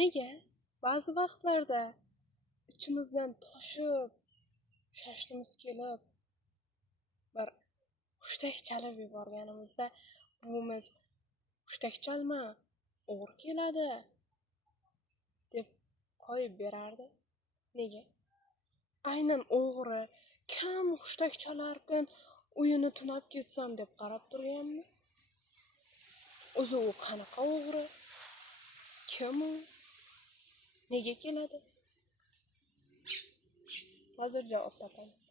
Nega? Ba'zi vaqtlarda ichimizdan toshib, shashtimiz kelib, bir hushtak chalib yuborganimizda buvimiz hushtak chalma, o'g'ri keladi deb qo'yib berardi. Nega? Aynan o'g'ri kim hushtak chalarkan, uyini tunab ketsam deb qarab turganmi? O'zi u qanaqa o'g'ri? Kim u? Nega keladi? Hozir javob topamiz.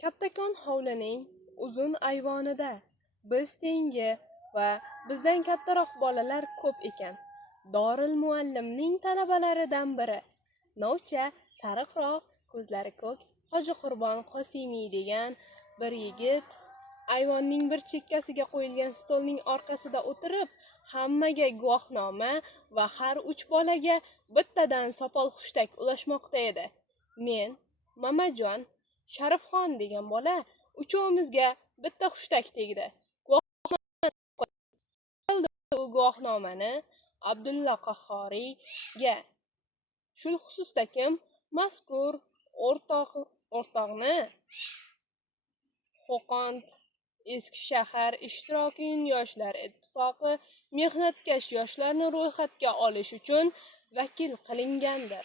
Kattakon hovlining uzun ayvonida biz tengi va bizdan kattaroq bolalar ko'p ekan. Doril muallimning talabalaridan biri, novcha, sariqroq, ko'zlari ko'k, Hoji Qurbon Qosimiy degan bir yigit ayvonning bir chekkasiga qo'yilgan stolning orqasida o'tirib, hammaga guvohnoma va har 3 bolaga bittadan sopol hushtak ulashmoqda edi. Men, Mamajon, Sharifxon degan bola uchovimizga bitta hushtak tegdi. U guvohnomani Abdulla Qahhoriyga. Shul xususda kim mazkur o'rtoqni Qo'qon Eski shahar Ishtirokiy yoshlar ittifoqi mehnatkash yoshlarni ro'yxatga olish uchun vakil qilingandir.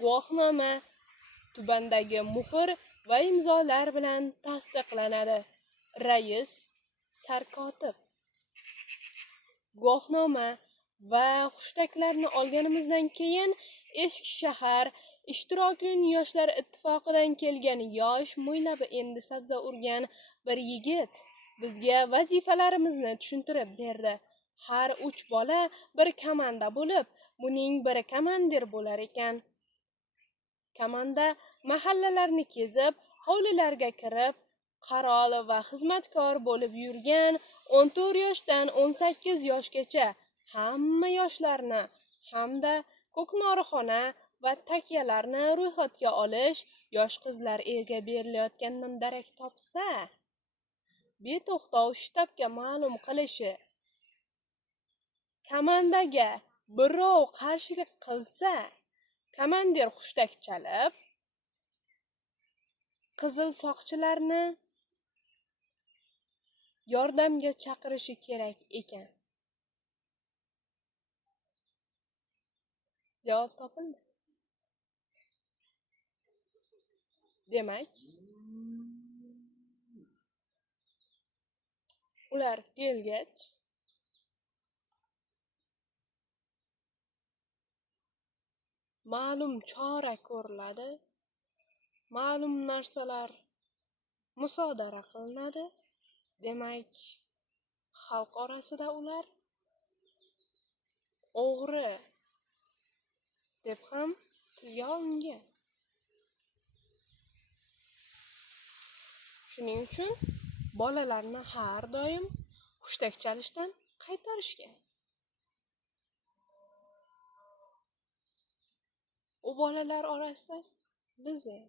Guvohnoma tubandagi muhr va imzolar bilan tasdiqlanadi. Rais Sarkotib. Guvohnoma va hushtaklarni olganimizdan keyin Eski shahar Ishtirokiy yoshlar ittifoqidan kelgan yosh mo'ylabi endi sabza urgan bir yigit bizga vazifalarimizni tushuntirib berdi. Har 3 bola bir komanda bo'lib, buning biri komandir bo'lar ekan. Komanda mahallalarni kezib, hovlilarga kirib, qaroli va xizmatkor bo'lib yurgan 14 yoshdan 18 yoshgacha hamma yoshlarni hamda ko'knorixona va takyalarni ro'yxatga olish, yosh qizlar erga berilayotgan darak topsa, beto'xtov shtabga ma'lum qilishi, komandaga birov qarshilik qilsa, komandir hushtak chalib, qizil soqchilarni yordamga chaqirishi kerak ekan. Javob topildi. Demak, ular kelgach ma'lum chora ko'riladi, ma'lum narsalar musodara qilinadi. Demak, xalq orasida ular o'g'ri deb ham tilga olingan. Shuning uchun bolalarni har doim hushtak chalishdan qaytarishgan. U bolalar orasida biz ham